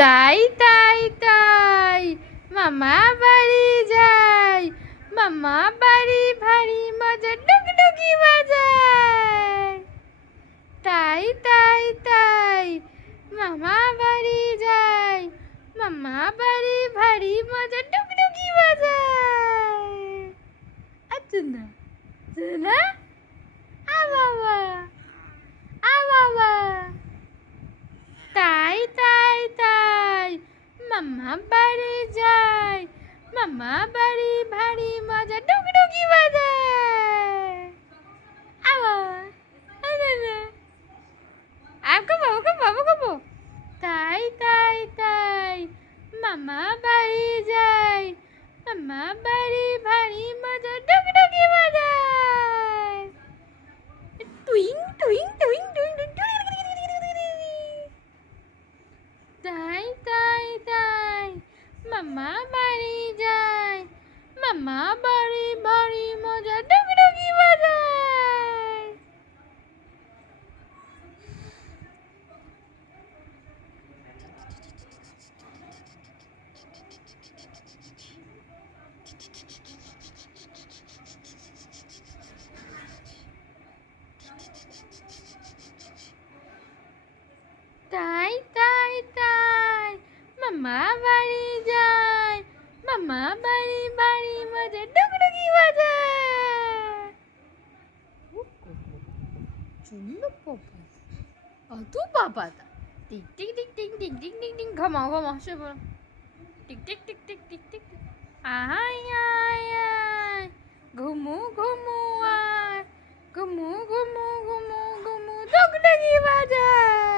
তাই তাই তাই মামা বাড়ি যাই, মামা বাড়ি ভারী মজা ডুগডুগি বাজায়। তাই তাই তাই মামা বাড়ি যাই, মামা বাড়ি ভারী মজা ডুগডুগি বাজায়। আচ্ছা না না আ বাবা আ বাবা। তাই তাই তাই মামা বাড়ি যাই, মামা বাড়ি ভারী মজা ডুগডুগি বাজায়। তাই তাই তাই মামা বাড়ি যাই, মামা বাড়ি ভারী মজা ডুগডুগি বাজায়। টুইং টুইং টুইং টুইং তাই তাই তাই মামা বাড়ি যাই, মামা বাড়ি ভারী মজা ডুগডুগি বাজায়। তাই তাই তাই মামা বাড়ি যাই, মামা বাড়ি ভারী মজা ডুগডুগি বাজায়। চুম্বু পাপা অত পাপা তা টিক টিক টিক টিক টিক টিক টিক টিক ঘামাও ঘামাও সে বলো টিক টিক টিক টিক টিক টিক আয় আয় আয় ঘুমু ঘুমু আয় ঘুমু ঘুমু ঘুমু ঘুমু ডুগডুগি বাজায়।